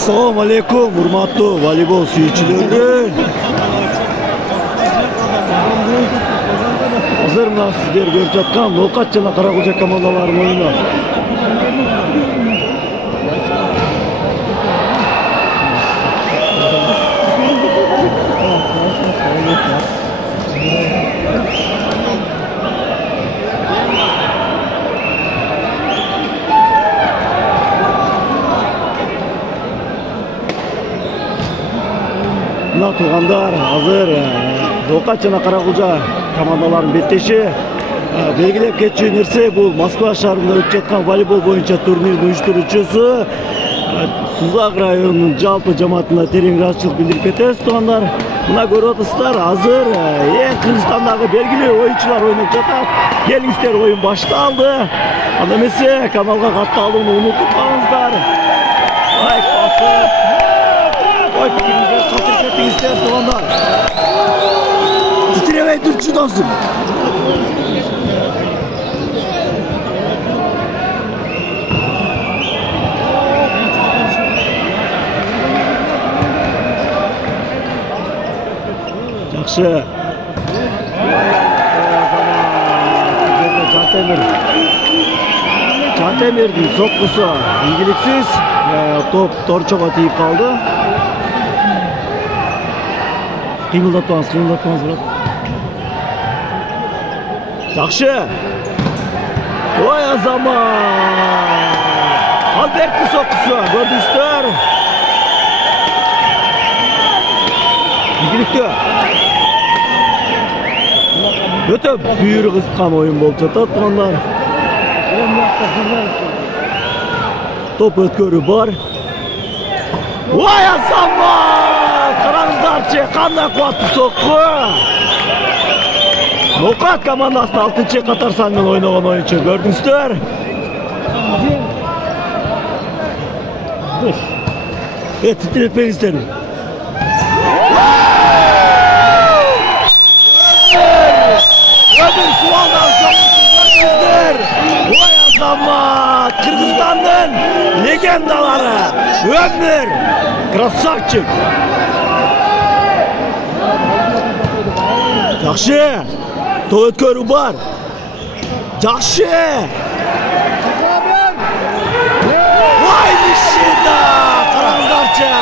Assalamu alaikum, hurmatlı voleybol seyircileri. Hazır mı sizler görüp жатқан Ноқат жана Каракулча командаларының oyunu. Мына туғандар hazır Ноқат жана Каракулча командаларының беттеши. Белгилеп кетчү нерсе бул Москва шаарында өтүп жаткан волейбол боюнча турнирдин уюштуруучусу Сузак районунун жалпы жамаатына терең ыраазычылык билдирип кетебиз туугандар. Мына көрүп атасыздар, азыр Кыргызстандагы белгилүү оюнчулар ойноп жатат. Келиңиздер, оюн башталды. Анда эмесе каналга катталууну унутуп калыңыздар. Лайк басып, ой пикириңизди калтырып кетиңиздер туугандар. Титиребей турчу досум. Жақсы. Жантемирдің соққысы игіліксіз. Топ торчоға тиіп қалды. Қимылдатпаңыз, брат. Жақсы. Ой, азамат. Альберттің соққысы. Көрдіңіздер. Игілікті. Өте бүйірі қысқан ойын болып жатады туугандар. Топ өткөрү бар. Ой, азамат! Караңыздарчы, кандай кубаттуу сокку! Ноқат командасынын 6-чы катар санымен ойногон оюнчу. Көрдүңүздөр? Титиретпеңиздер. Ömür Kuval'dan soğuklar. Vay azamat! Kırgızistan'ın legendaları. Ömür! Krasavчик! Жақшы! Топ өткөрүү бар. Жақшы! Vay Nishida! Қараңыздарчы!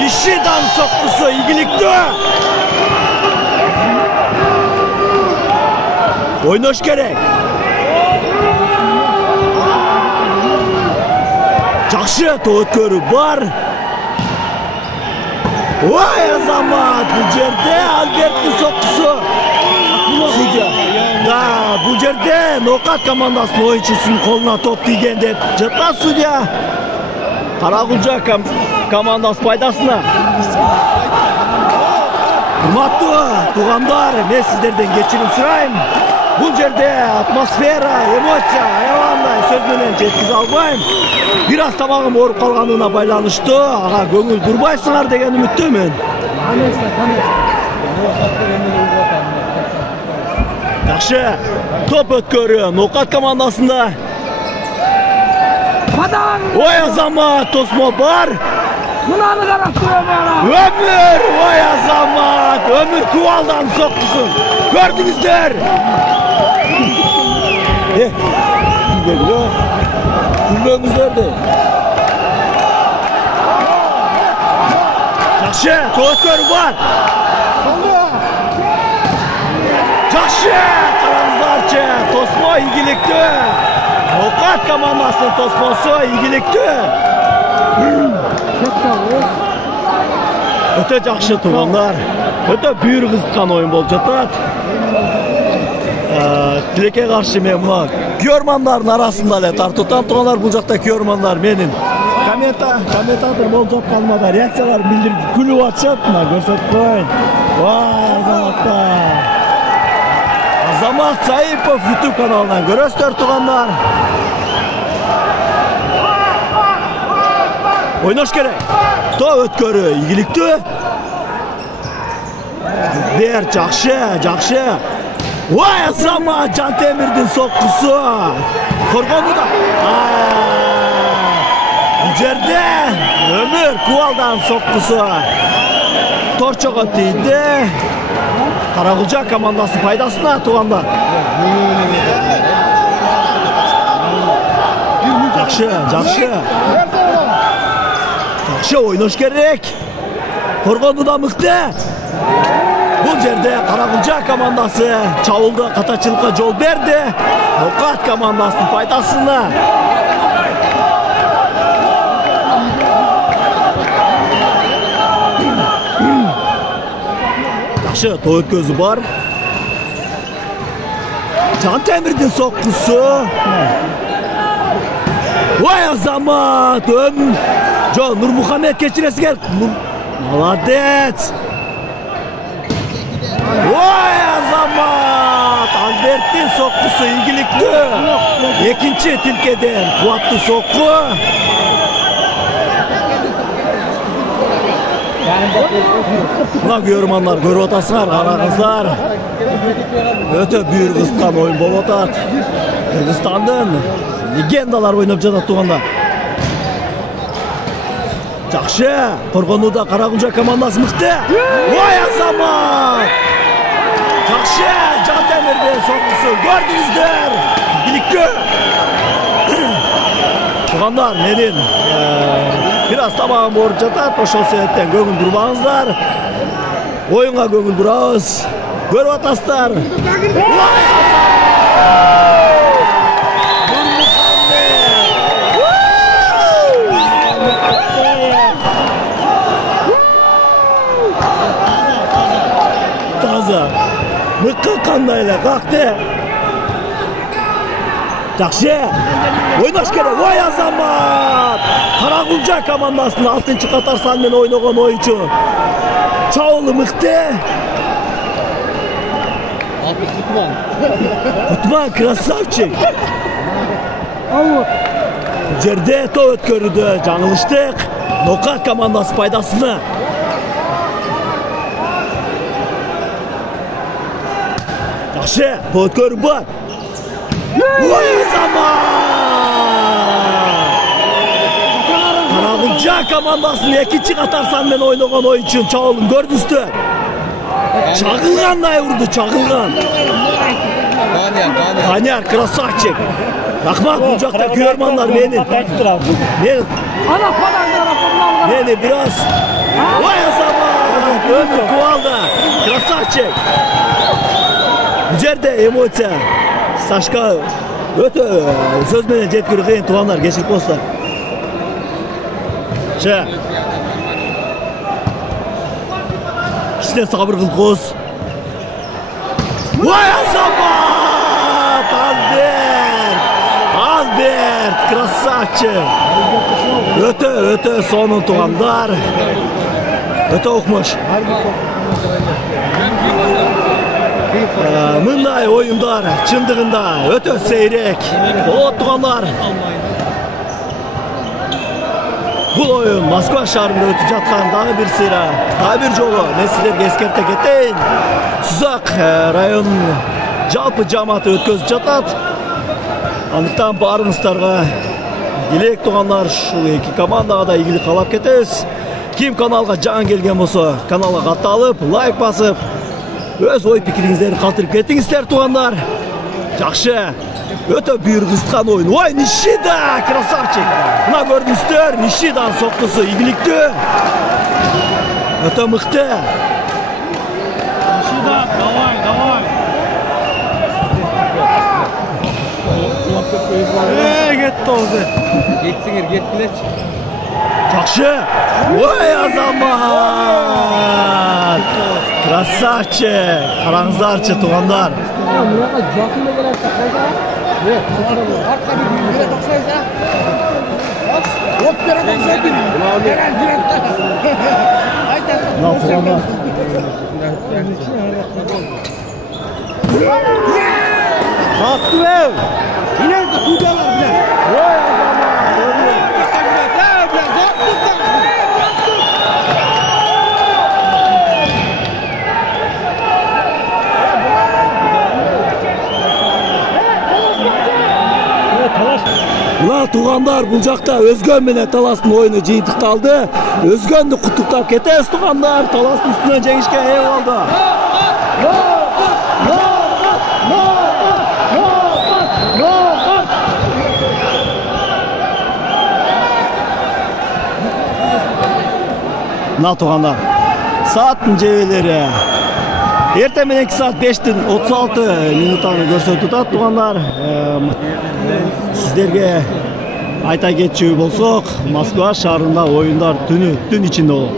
Nishidaның соққысы игілікті! Oynaş gerek. Жақшы өткөрүү бар. Ой, азамат, бұл жерде Альберттің соққысы. Да, бұл жерде Ноқат командасының ойыншысының қолына топ тиген деп жатат судья. Каракулча командасы пайдасына. Урматтуу туугандар, мен сиздерден кечирим сурайм. Бұл жерде атмосфера, эмоция аябандай сөз менен жеткизе албайм. Бир аз тамагым ооруп калганына байланыштуу, ага көңүл бурбайсыңар деген үмүттөмүн. Жакшы, топ өткөрүү Ноқат командасында. Ой, азамат, тосмо бар. Мынаны карап турам. Ömür, ой азамат, Ömür Kuval'dan соққысын. Көрдүңүздөр. Күлмөңүздөр де. Жақшы, топ өткөрүү бар. Жақшы, караңыздарчы, тосмо ийгиликтүү. Ноқат командасынын тосмосу ийгиликтүү. Өтө жақшы туугандар. Өтө бүйүр кызыккан оюн болуп жатат. Тилекке каршы мен мына күйөрмандардын арасында эле тартып тургандар. Бул жакта күйөрмандар менин комментатор болуп жатканыма да реакциялар билдирип күлүп атышат. Мына көрсөтүп коеюн. Вай, азаматтар. Азамат Саипов YouTube каналынан көрөсүздөр туугандар. Ойнош керек. Топ өткөрүү ийгиликтүү. Бер, жақшы. Ой, азамат, Жантемирдин соққысы. Коргонду да. жерде Ömür Kuval'dan sokkusu Torçoğa tiydi. Karagülca komandası paydasına tuğanda. Жақшы ойнош керек. Korgondu da mıktı. Bu жерде Karagülca komandası Çavuldu kataçılıkka жол berdi. Nokat komandasının paydasına. Жақшы той өткözü бар. Cantemir'in sokkusu. Vay azamat. John Nurmuhammed geçiresi gel. Молодец. Vay azamat. Albert'in sokkusu ilgilikti. İkinci tilkeden kuvvetli sokku. Buna görmanlar, görüp otasınlar, karagızlar. Öte büyük Kırgızstan oyun bol otat. Kırgızstan'dan legendalar oynap жатат туғанда. Жақшы, Korgonуда Karagülca komandасы мықты. Vay azamat. Жақшы, Cantemir'den sokkusu gördünüzdür. Birlikte. Туғандар, неден? Biraz tamam borç жатат, ошол себептен көңүл бурбаңыздар. Oyunga көңүл бурабыз. Көрүп атасыздар. Таза. Мыкка кандайла какты. Жақшы. Ойнаш керек. Vay azamat. Karagülca komandasının 6-cı Qatar sanымен oynagan oyuncu. Çağılı mıқты. Kutman krasavчик. Жерде той өткөрүдө жаңылыштык. Nokat komandасы пайдасына. Жақшы, той өткөрү бар. Vay azamat. Karagülca komandasının 2-ci Qatar sanымен oynagan oyuncu Çağılın gördünüzdür. Çağılganday vurdu, çağılgan. Kanyar, krasavчик. Rahmat bu жақта görmanlar beni. Beni biraz. Vay azamat. Ömür Kuval'da. Krasavчик. Bu жерде эмоция. Saşka öte söz menen жеткирүү кыйын тугандар, кечирип коесуздар. Кичине сабыр кылып коебуз. Vay azamat! Albert, krasavчик. Öte sonun tuganдар. Öte okmuş. Мындай oyunlar чындыгында öte seyrek. Болот тугандар. Бұл oyun Moskva шаарында өтүп жаткан дагы бир сыйра. Дагы бир жолу мен сиздерге эскерте кетейин. Сузак район жалпы жамааты өткөзүп жатат. Андыктан баарыңыздарга келек тугандар, ушул эки командага да ийгилик каалап кетебиз. Ким каналга жаңы келген болсо, каналга катталып, лайк басып, өз ой пикириңиздерди калтырып кетиңиздер тугандар. Жақшы. Öte büyük kıskan oyun. Vay Nishida krasavчик. Buna gördünüzdür. Nishida'nın sokkusu ilgilikti. Öte mıktı. Nishida davay. Gitti oldu. Geçsinler gettiler. Жақшы. Vay azamat. Krasavчик. Karаңыздарчы туғандар. Ulan туғандар, бұл жақта Өзгөн менен Таластың ойыны жыйынтыкталды. Өзгөнді құттықтап кетесіз туғандар. Таластың үстінен жеңишке ээ болду. Мына туғандар, сааттын жебелери эртең мененки саат 5-тин 36 минутаны көрсөтүп атат туғандар. Сиздерге айта кетчү болсок, Москва шаарында оюндар түн ичинде болот.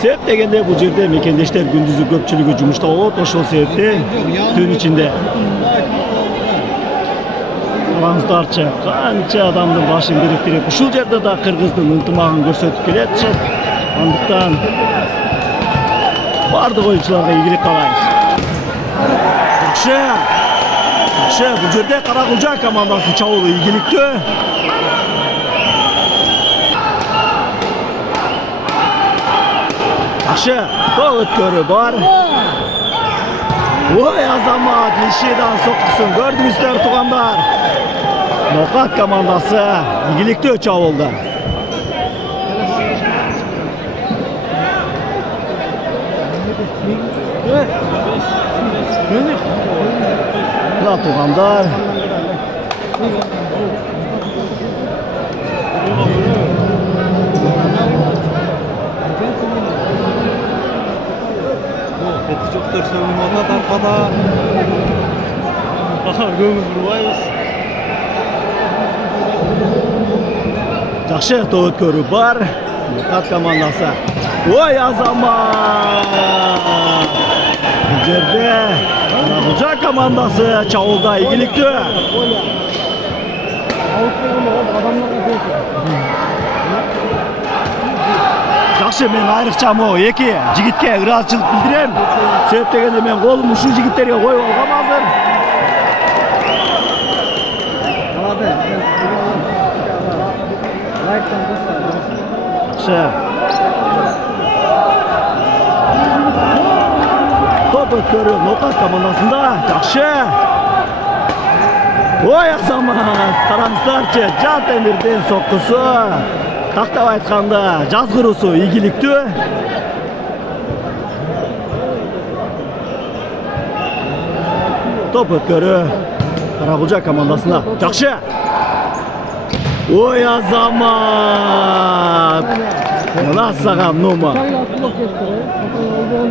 Себеп дегенде бул жерде мекендештер күндүзү көпчүлүгү жумушта болот, ошол себептен түн ичинде. Караңыздарчы, канча адамдын башын бириктирип, ушул жерде да кыргыздын ынтымагын көрсөтүп келет. Андыктан бардык оюнчуларга ийгилик каалайбыз. Жакшы, бул жерде Каракулжа командасынын чабуулу ийгиликтүү. Жакшы, топ өткөрүү бар. Ой, Азамат Ишидан соккусун көрдүңүздөр тугандар. Нокат командасы ийгиликтүү чабуулда. Мына туғандар. Жоқтар сәуімада тарқада. Көңіл бұрбайыз. Жақшы топ өткөрүү бар. Нокат командасы. Ой, Азамат! Бұл жерде Каракулжа командасы чабуулда ийгиликтүү. Жакшы, мен айрыкча эки жигитке ыраазычылык билдирем. Себеп дегенде мен колум ушул жигиттерге коюп алгам азыр. Жакшы. Топ өткөрүү Нокат командасында. Жакшы. Ой, Азамат, караңыздарчы, Жан Темирдин соккусу. Тактап айтканда жазгыруусу ийгиликтүү. Топ өткөрүү Каракулжа командасына. Жакшы. Ой, Азамат. Мына сага Нума.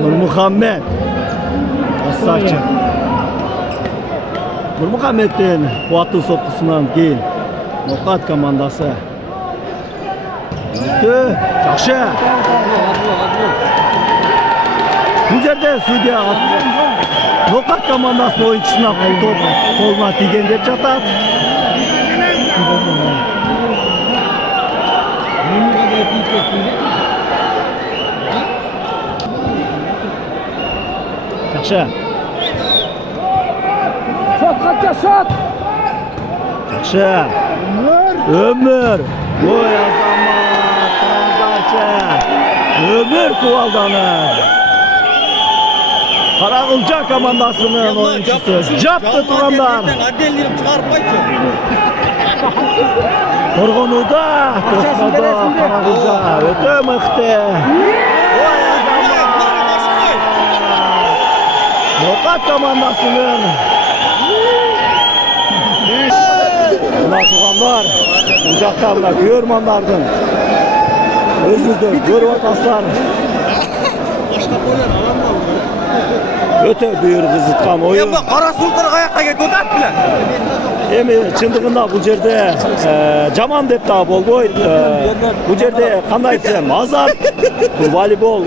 Нурмухаммед. Красавчик. Нурмухаммедтин кубаттуу соккусунан кийин Нокат командасы. Жакшы. Бул жерде судья Нокат командасынын оюнчусуна топ колуна тийген деп жатат. Жакшы. Шот, қанша шот! Жакшы. Өмүр. Ой, Азамат, караңыздарчы. Өмүр кубалданы. Каракулжа командасынын оюнчусу. Жапты тугандар. Отдельный чыгарып койчу. Коргонууда Тоскоодо Каракулжа өтө мыкты. Ой, Азамат. Нокат командасынын. Мына тугандар, бул жакта мына көрөрмандардын өзүңүздөр көрүп атасыздар. Өтө бүйүр кызыткан оюн. Кара султар каякка кетип атат беле? Эми чындыгында бул жерде жаман деп да болбойт. Бул жерде кандай десем, азарт, бул волейбол.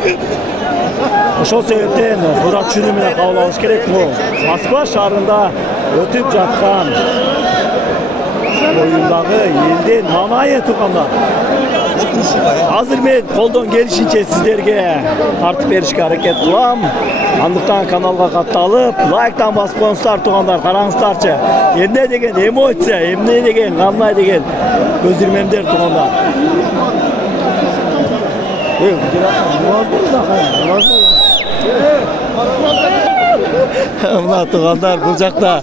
Ошол себептен туура түшүнүү менен кабыл алыш керек. Москва шаарында өтүп жаткан оюндагы элдин маанайы тугандар. Азыр мен колдон келишинче сиздерге тартып беришке аракет кылам. Андыктан каналга катталып, лайктан басып коюңуздар тугандар, караңыздарчы. Эмне деген эмоция, эмне деген, кандай деген көзүрмемдер тугандар. Мына тугандар бул жакта.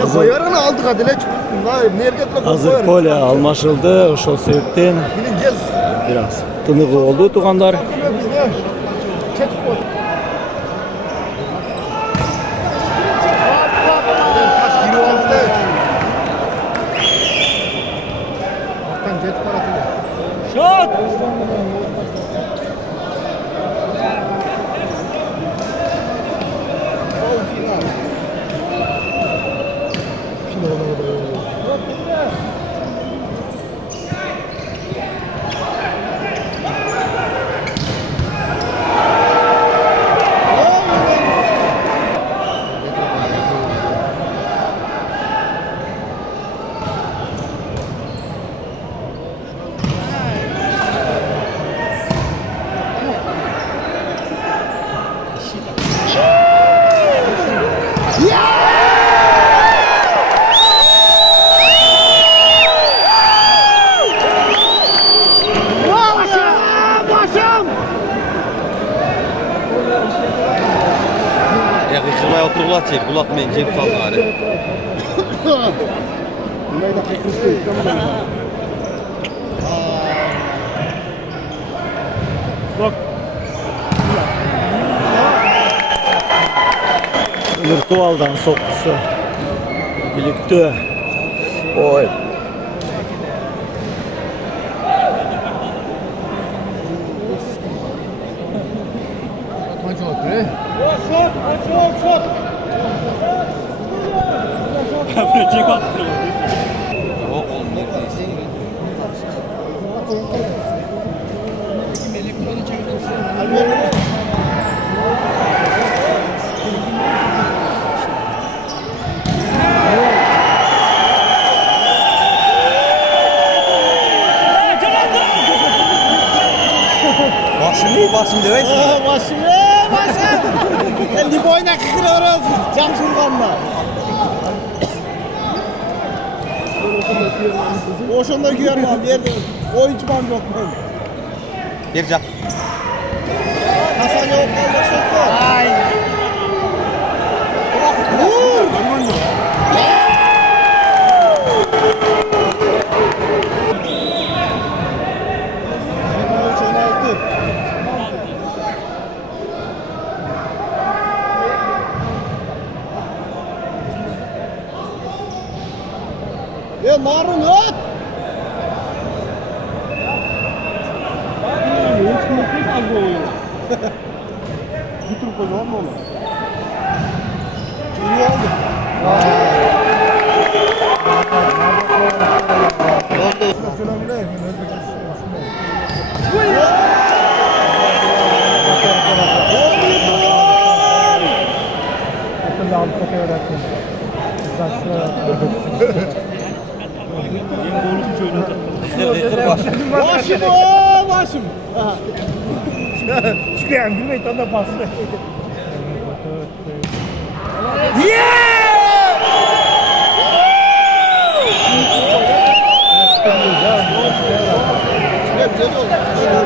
Ya sayarını aldık hadi ne çıktın? Hazır pole almaşıldı. Ошол себептен biraz tınığı oldu tuğanlar. Şut! Yakıştırmaya oturgulat çek, kulakmayın, cep saldı hadi. Bak. Virtualdan soktusu. Birlikte. Oy. Çek attı. Yok oğlum, Başım demeysin. Başım. Kendi boyuna kıkırıyoruz. Cam şurganla. Boşunda giyerim abi yerde. Oyuncu ban yok ben. Bir cap. Hasan yok kaldı çok. Ay. Vur. Ya marun öt! Hiç mutluluk az bu oyun. Bitir koyma mı onu? İyi oldu. Başım. Çıkıyor gülmeyin tam da bastı.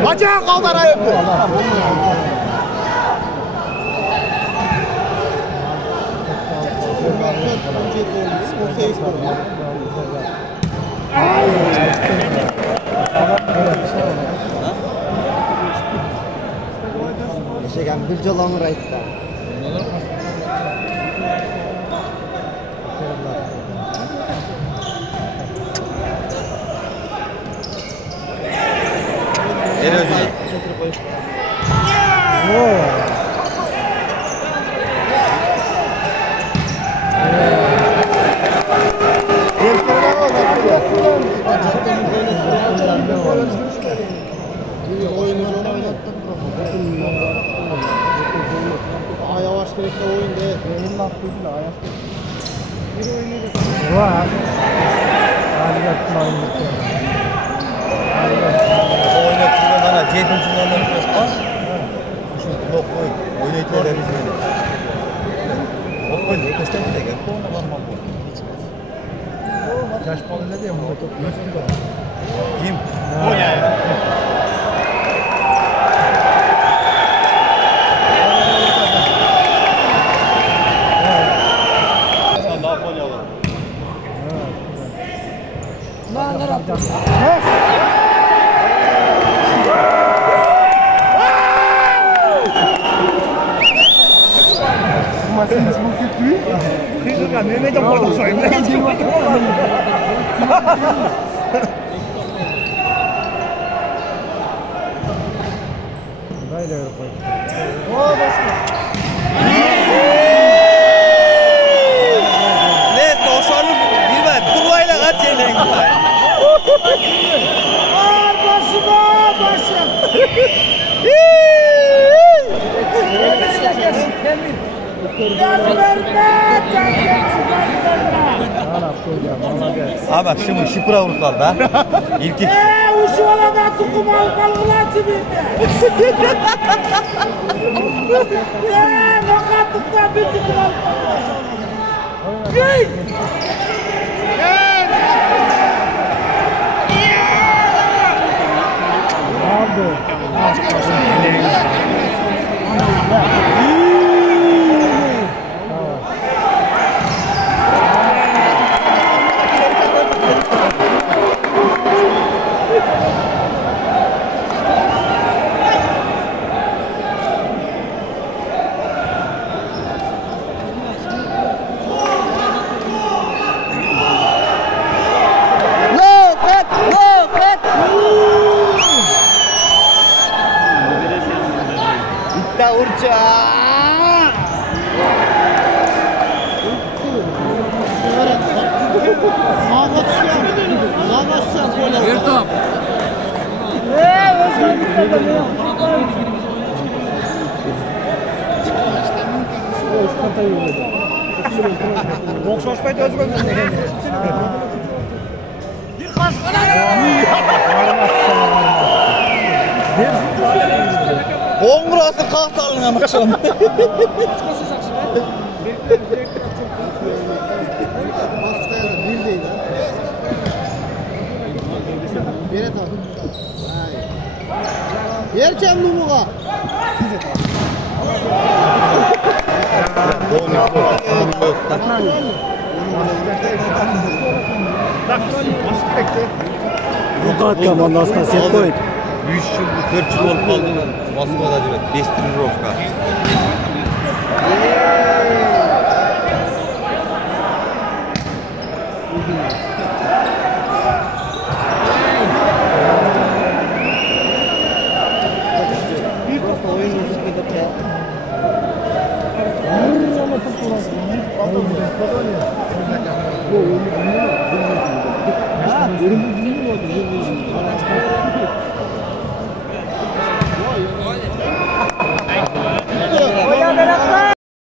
Bacağı kaldır ayıptı. Yaşayan bir calanır ayıptı. Geri özüne. Yavaş gerekli oyun değil. Benim aklımda ayaş. Bir oyunu da Var. Oynatıyor bana, cebin çınarları biraz pas. Yok koy, oynayıtlar bizimle. O koy, göster bir de gel. Ona varmam bu. yaş balı ne diyor mu? Kim? O yani. Amerika Mehmet'e koyduk soyun. Böyle koy. O başka. Ne oşarlık bilmem. Kurbayla kaç şeylerin var. Başıma başım. Ha bak şimdi şıpıra vursalar da. İlki. Uşu olana tukum almalılar tibinde. Vakatlıktan bir tukum almalılar. Gel. Yırtım. Okşaşmaydı özgür. Kongrası kahtalına mı kaçalım? Yerken mi bu? Rukat komandasına set koydu. 3 yıl, 4 yıl olup kaldı. Moskva'da diyor. 5 trenirovka. Bu